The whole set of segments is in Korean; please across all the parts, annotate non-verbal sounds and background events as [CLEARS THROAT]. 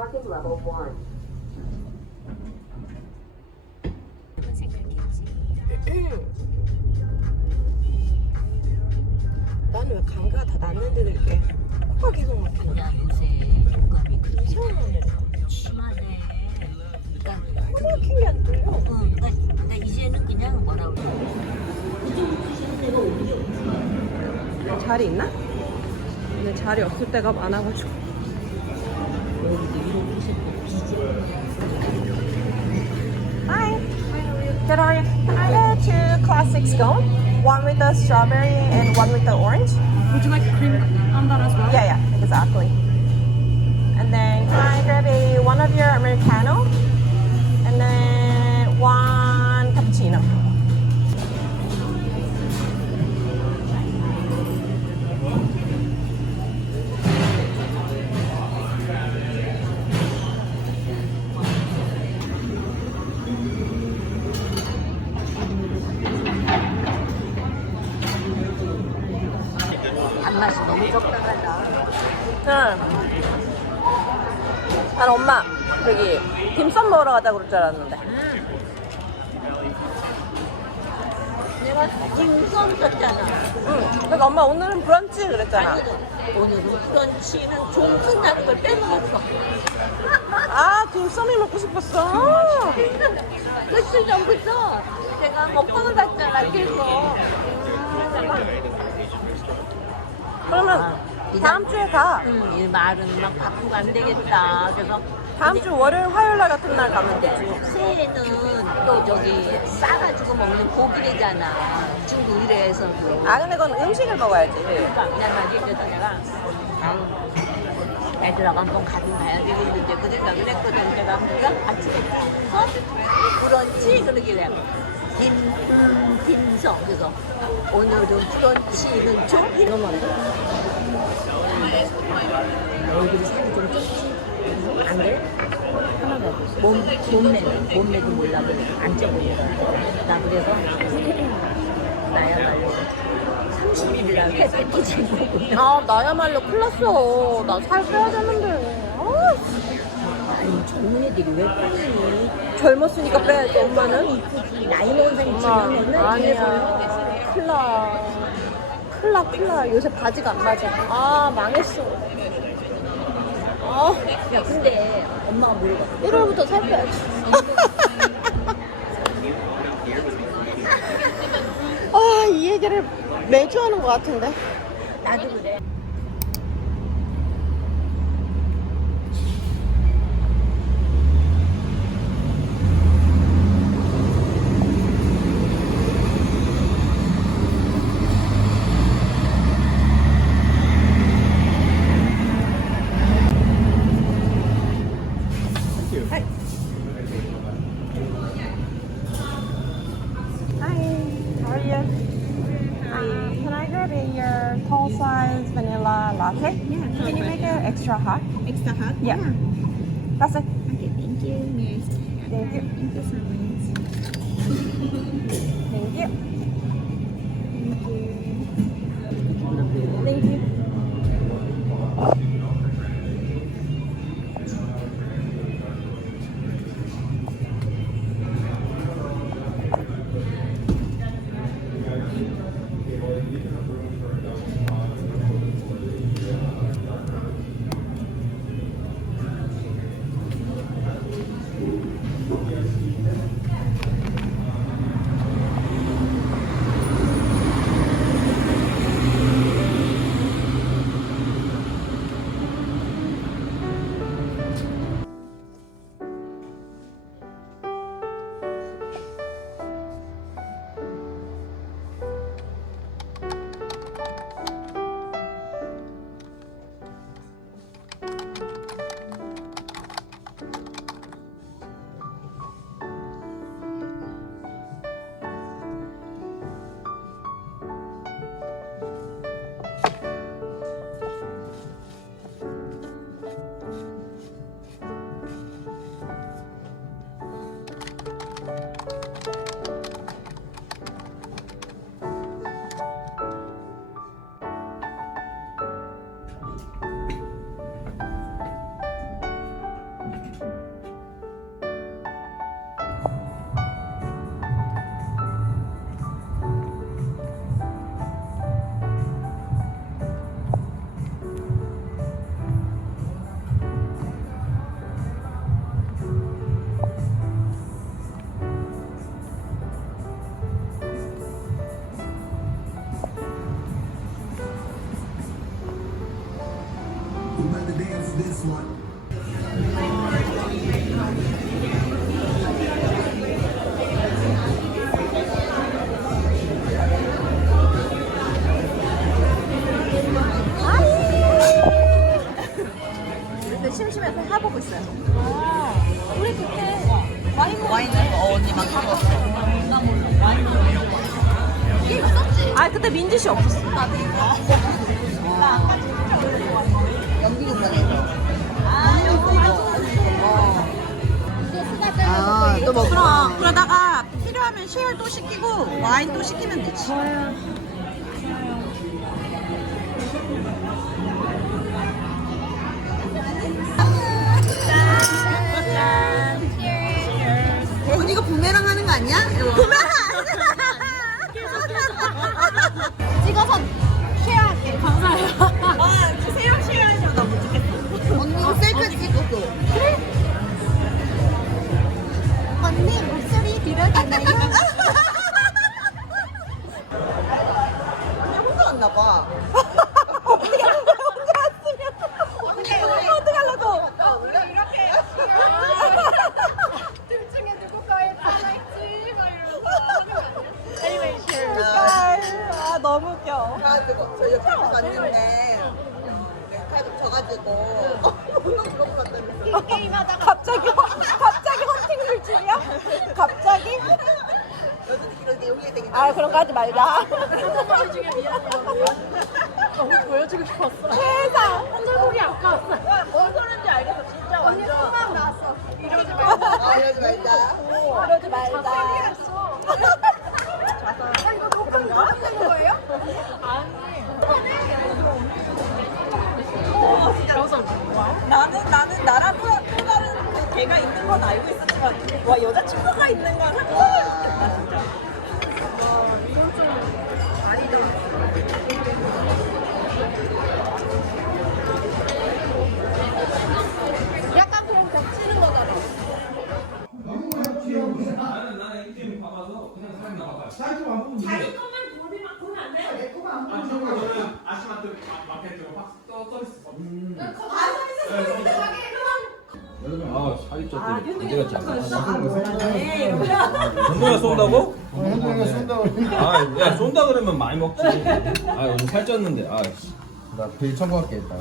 Parking level one. [CLEARS THROAT] 나는 왜 감기가 다 났는데도 이렇게 코가 계속 막히는 야 요새 독감이 그렇게 이상하네. 심하네. 그러니까 코 막힌 게안 들려. 응, 그러니까, 그러니까 이제는 그냥 뭐라 그래. 자리 있나? 근데 자리 없을 때가 많아가지고. Hi. There are have two classics scones? One with the strawberry and one with the orange. Would you like cream on that as well? Yeah, yeah, exactly. And then can I grab a one of your Americano? And then one cappuccino. 저기 딤섬 먹으러 가자 그럴 줄 알았는데. 내가 수업 썼잖아. 응. 그러니까 엄마 오늘은 브런치 그랬잖아. 오늘은 브런치는 종순다는 걸 빼먹었어. 아 딤섬이 먹고 싶었어. 며칠 전부터 제가 먹방을 봤잖아, 계속. 그러면 다음 주에 가. 응, 이 말은 막 바꾸고 안 되겠다. 그래서 다음 주 월요일 화요일 날 같은 날 가면 되지. 새해는 또 저기 싸가지고 먹는 고기래잖아. 중국 일회에서도. 아 근데 그건 음식을 먹어야지. 그러니까 그냥 말이야 그래서 내가 애들하고 한번 가긴 가야 되겠는데 그 생각을 했거든 내가 우리가 같이 가서 브런치 그러길래 김, 음, 김성 그래서 오늘은 브런치는 좀 이러면 안 돼? 얼굴이 살이 좀 쪘지? 안 그래? 하나가 몸, 몸매는 몸매도 몰라 안 쪄보니까 나 그래서 나야말로 30일이라 햇빛이 지고 아 나야말로 큰일 났어. 나 살 빼야 되는데. 아, 아니 젊은 애들이 왜 빼니 젊었으니까 빼야지 엄마는. 이쁘지 나이 먹은 사람이 엄마 지금 맨날 아니야. 큰일 나. 큰일 나 큰일 나. 요새 바지가 안 맞아. 아 망했어. 아야 근데 엄마가 물어봐 1월부터 살 빼야지. 아, 이 얘기를 매주 하는 것 같은데. 나도 그래 latte? Yeah. Can you make it extra hot? Extra hot? Yeah. That's it. Okay, thank you. Yes. Thank you. Thank you so much. Thank you. Thank you. 근데 또 시키고 와인 또 시키면 되지. 언니가 부메랑 하는 거 아니야? [LAUGHS] [LAUGHS] [LAUGHS] 찍어서 쉐어할 너무 너무 갔다면서. 게임하다가 갑자기 헌- 갑자기 헌팅 물질이야? 갑자기? 내용이 되게. 아 그런 거 하지 말자. 미안해요 너무 보여주고 싶었어 세상. 한절고기 아까웠어 뭔 소리인지 알겠어. 진짜 언니 소감 나왔어 이러지 말고 아 이러지 말자. 그러지 말자. 걔가 있는 건 알고 있었지만 와 여자친구가 있는 건 좋겠다 진짜. 약간 그럼 겹치는 거잖아 나는 나는 이 게임 봐봐서 그냥 사람 나가봐요. 사이트 안 보면 자기 것만 보면 보면 안 돼요. 내 것만 안 보면. 아 저는 아시마트 마- 마켓으로 박 써- 서비스. 아 사기쳤더니 문제가 참 정모야 쏜다고? 현동이가 쏜다 그러는데 아 야 쏜다 그러면 많이 먹지. 아 요즘 살쪘는데 아나 비일 청구할게 있다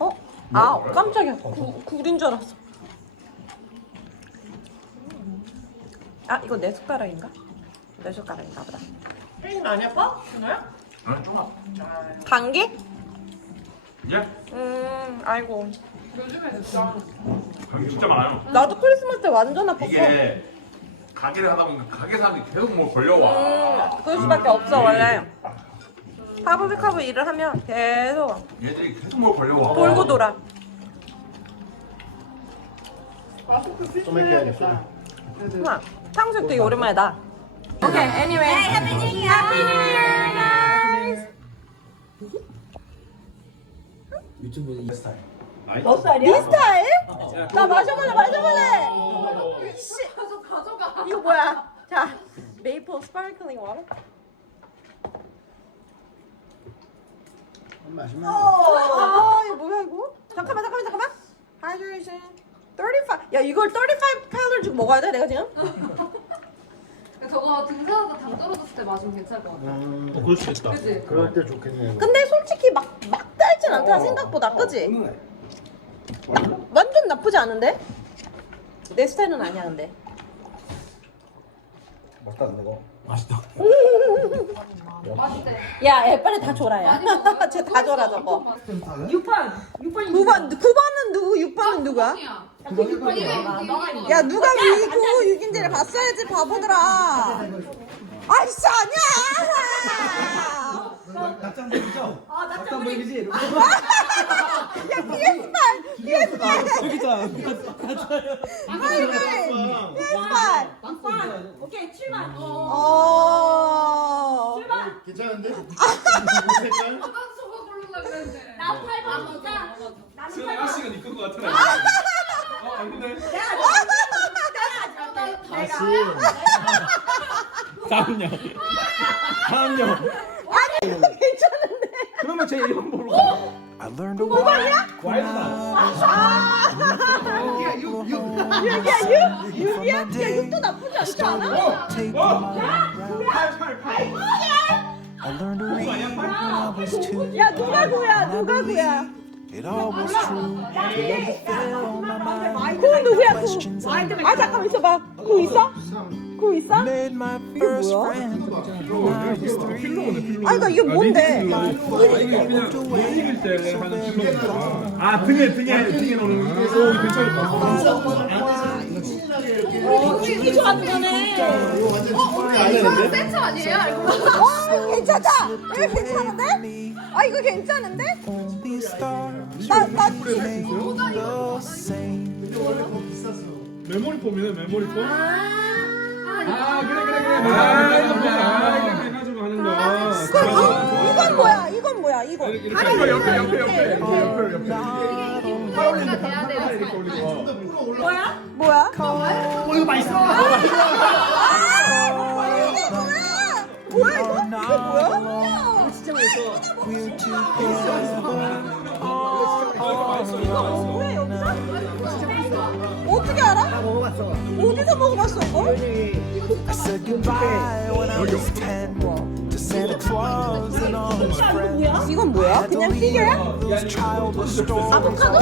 어? 아 깜짝이야. 구, 굴인 줄 알았어. 아 이거 내 숟가락인가? 내 숟가락인가 보다. 감기? 예? 음 아이고. 감기 진짜 많아요. 나도 크리스마스 때 완전 아팠어. 이게 가게를 하다 보면 가게 사람이 계속 뭐 걸려와. 음 그럴 수밖에 없어 원래. 파브릭하브 일을 하면 계속 얘들이 계속 뭐 걸려와. 돌고 돌아. 좀 해야겠어 우와, 탕수육 되게 오랜만이다. 오케이, anyway. Happy New Year! 유튜브 이 스타일 네 스타일? 나 마셔볼래, 마셔볼래! 씨. 이거 뭐야? 자, 메이플 스파클링 워터. 마시면 아, 이거 뭐야, 이거? 잠깐만, 잠깐만, 잠깐만. Hydration. 35. 야, 이걸 35 칼로리 주고 먹어야 돼, 내가 지금? 저거 등산하다 당 떨어졌을 때 마시면 괜찮을 것 같아. 음, 그럴 수 있다. 그치? 그럴 때 좋겠네 근데 솔직히 막, 막 달진 않다, 생각보다. 그지? 완전 나쁘지 않은데? 내 스타일은 아니야, 근데. 맛도 안 먹어 맛있다. 야, 애 빨리 다 줘라, 야. 쟤다 줘라, 저거. 엄청 맛있어. 6번. 6번. 9번은 누구? 6번은 누구야? 야, 그 누가 위 9, 6인지를 봤어야지, 바보들아. 아이씨, 아니야! 낙장불이죠? 낙장불이지? 야, PS8! PS8! 여기잖아 빨리, 빨리! PS8! 오케이, 7번. 어. 괜찮은데? 아까 저거 고르려고 그랬는데. 나 8번 진짜. 수영 씨가 이끌 것 같아. 어, 안 근데 다시 다음요 다음요 그러면 제 이름 모르고. I learned to walk when [LAUGHS] 와이프다. 유기야 유? 유기야 유기야? 야 육도 나쁘지 않지 않아? take my route. I learned to read when I was two. 야 누가 구야 누가 구야? It all was true. Never filled my mind. 구 누구야 구? Questions I 아 잠깐만 있어봐. 구 있어? 구 있어? made my first 뭐야? friend when I was three. 아 이거 이거 뭔데? 이게 못 이길 때 하는 필로인가. 아 등에 등에 등에 놓는 거. 오 이거 괜찮다. 이게 좋아하는 거네. 이거 센스 아니에요? 이거 어 이거 괜찮다. 이거 괜찮은데? 아 이거 괜찮은데? 나나 the same. 메모리 폼이네 메모리 폼. 아 그래 그래 그래. 아 이거 뭐야? 아, 이렇게 해가지고 하는 거. 이건 이건 뭐야? 이건 뭐야? 이거. 이렇게 옆에 옆에 옆에 옆에 옆에 옆에. 인플루언서가 돼야 돼요. 뭐야? 뭐야? 어 이거 맛있어. 아 이게 뭐야? 뭐야 이거? 이게 뭐야? 진짜 맛있어. 이거 뭐야 여기서? 어떻게 알아? 어디서 먹어봤어 이거? I said goodbye when I was ten to Santa Claus and all his friends. 이건 뭐야? 그냥 피겨야? Those childless stories 아보카도?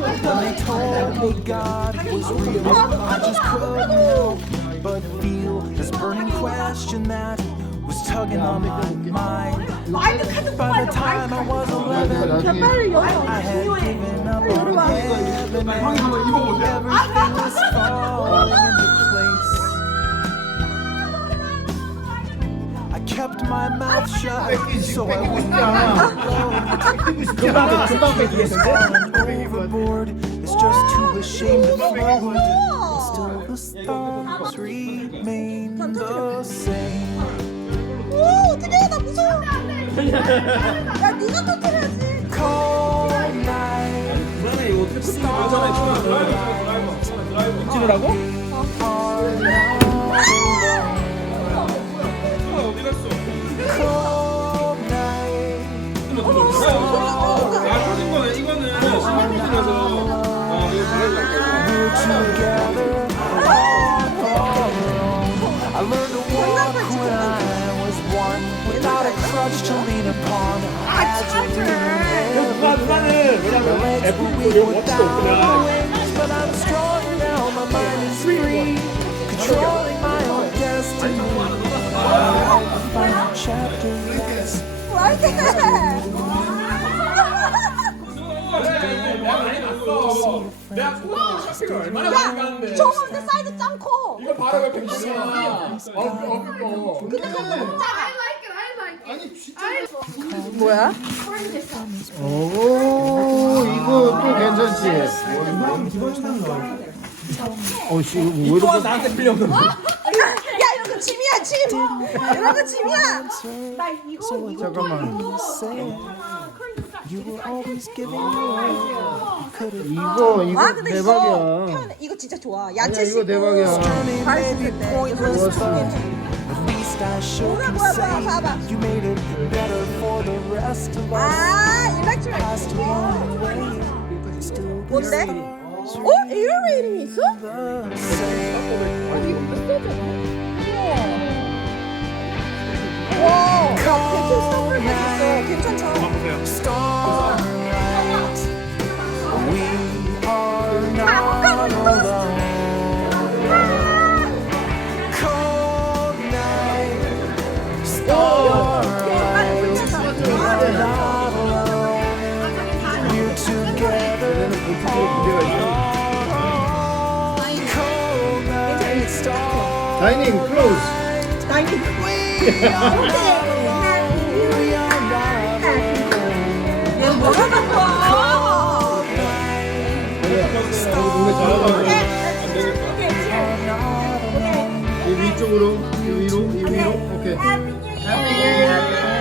when they told me God was real. I just couldn't but feel this burning question that was tugging on my mind. By the time I was 11, 빨리 여기 I had given up on heaven and everything was falling into place. I kept my mouth shut so I wouldn't 금방 금방 뺏기겠는데? falling overboard. It's just too ashamed to forward. Still the stars remain the same. 오 어떡해 나 무서워 야 네가 터뜨려야지 night. 그러네 이거 어떻게 풀리는 거야? 드라이버 드라이버 드라이버. 치느라고? 어 애플 워치도 없구나 But I'm strong now, my mind is free, controlling my own destiny. Final chapter is 왜 내가 샤핑을 얼마나 많이 저거 근데 사이즈 짱 커 이거 바로 옆에 있잖아. 어, 어, 근데 그거 너무 작아 뭐야? 오 이거 또 괜찮지? 어씨 이거 왜 또한 나한테 빌려온 거야 이런 거 짐이야 짐 이런 거 짐이야 나 이거 이거 잠깐만 이거 이거 아 근데 이거 대박이야. 편해 이거 진짜 좋아 아니야 야채 이거 씻고 대박이야. 이거 fun. 괜찮아. Least I sure can say you made it better for the rest of us. 아 일렉트릭 Passed along the way, still the 뭔데? 어? 에어레일이 있어? same. 와, 야, 배틀 선물 있어. 괜찮죠? Starlight, alone. We are not alone. 얘 뭐라는 거야? 노래 잘하다. 이 위쪽으로 이 위로 이 위로 오케이. 해피 뉴 이어.